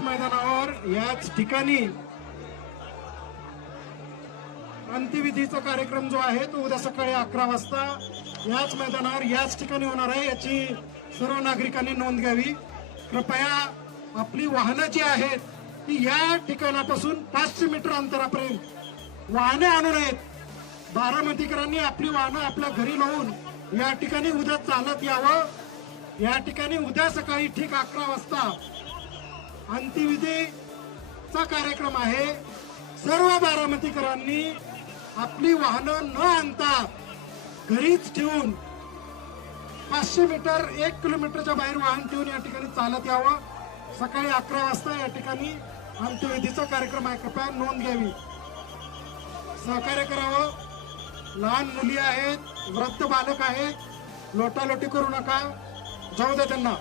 याच मैदानावर याच ठिकाणी अंत्यविधीचा कार्यक्रम जो आहे तो उद्या सकाळी 11 वाजता याच मैदानावर याच ठिकाणी होणार आहे। याची सर्व नागरिकांनी नोंद घ्यावी। कृपया आपली वाहनं जी आहेत ती या ठिकाणापासून 500 मीटर अंतरापर्यंत वाहने आणू नयेत। बारामतीकरांनी आपली वाहनं आपल्या घरी लावून या ठिकाणी उद्या चालत यावं। या ठिकाणी उद्या सकाळी ठीक 11 वाजता अंत्यविधीचा कार्यक्रम आहे। सर्व बारामतीकरांनी आपली वाहनं न आणता घरीच ठेवून 500 मीटर 1 किलोमीटरच्या बाहेर वाहन ठेवून या ठिकाणी चालत यावं। सकाळी 11 वाजता या ठिकाणी अंत्यविधीचा कार्यक्रम आहे। कृपया नोंद घ्यावी, सहकार्य करावं। लहान मुली आहेत, वृद्ध बालक आहेत, लोटालोटी करू नका, जाऊ द्या त्यांना।